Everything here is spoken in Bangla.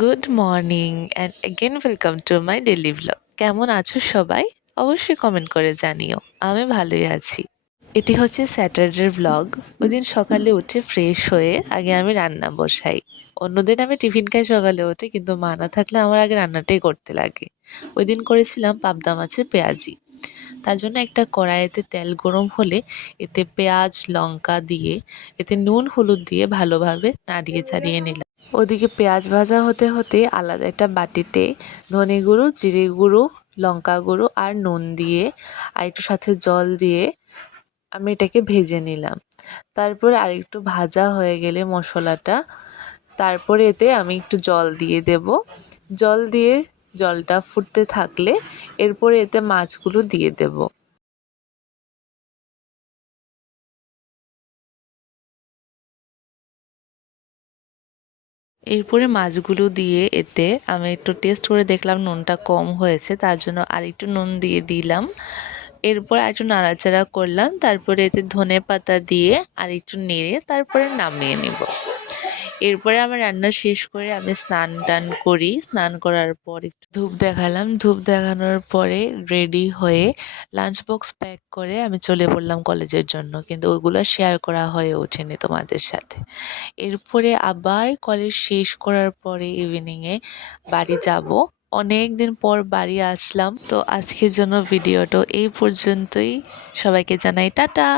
Good morning and again welcome to my daily vlog. কেমন আছো সবাই? অবশ্যই কমেন্ট করে জানিও। আমি ভালোই আছি। এটি হচ্ছে স্যাটারডের ভ্লগ। ওই দিন সকালে উঠে ফ্রেশ হয়ে আগে আমি রান্না বসাই। অন্যদিন আমি টিফিন খাই সকালে উঠে, কিন্তু মা না থাকলে আমার আগে রান্নাটাই করতে লাগে। ওই দিন করেছিলাম পাবদা মাছের পেঁয়াজি। তার জন্য একটা কড়াইতে তেল গরম হলে এতে পেঁয়াজ লঙ্কা দিয়ে এতে নুন হলুদ দিয়ে ভালোভাবে নাড়িয়ে চাড়িয়ে নিলাম। ওদিকে পেঁয়াজ ভাজা হতে হতে আলাদা একটা বাটিতে ধনে গুঁড়ো জিরে গুঁড়ো লঙ্কা গুঁড়ো আর নুন দিয়ে আর একটু সাথে জল দিয়ে আমি এটাকে ভেজে নিলাম। তারপরে আরেকটু ভাজা হয়ে গেলে মশলাটা, তারপরে এতে আমি একটু জল দিয়ে দেব। জল দিয়ে জলটা ফুটতে থাকলে এরপরে এতে মাছগুলো দিয়ে দেব। এরপরে মাছগুলো দিয়ে এতে আমি একটু টেস্ট করে দেখলাম নুনটা কম হয়েছে, তার জন্য আর একটু নুন দিয়ে দিলাম। এরপর একটু নাড়াচাড়া করলাম, তারপরে এতে ধনে পাতা দিয়ে আর একটু নেড়ে তারপরে নামিয়ে নেব। এরপরে আমার রান্না শেষ করে আমি স্নান টান করি। স্নান করার পর একটু ধূপ দেখালাম। ধূপ দেখানোর পরে রেডি হয়ে লাঞ্চ বক্স প্যাক করে আমি চলে পড়লাম কলেজের জন্য, কিন্তু ওইগুলো শেয়ার করা হয়ে ওঠেনি তোমাদের সাথে। এরপরে আবার কলেজ শেষ করার পরে ইভিনিংয়ে বাড়ি যাব। অনেক দিন পর বাড়ি আসলাম। তো আজকের জন্য ভিডিওটা এই পর্যন্তই। সবাইকে জানাই টাটা।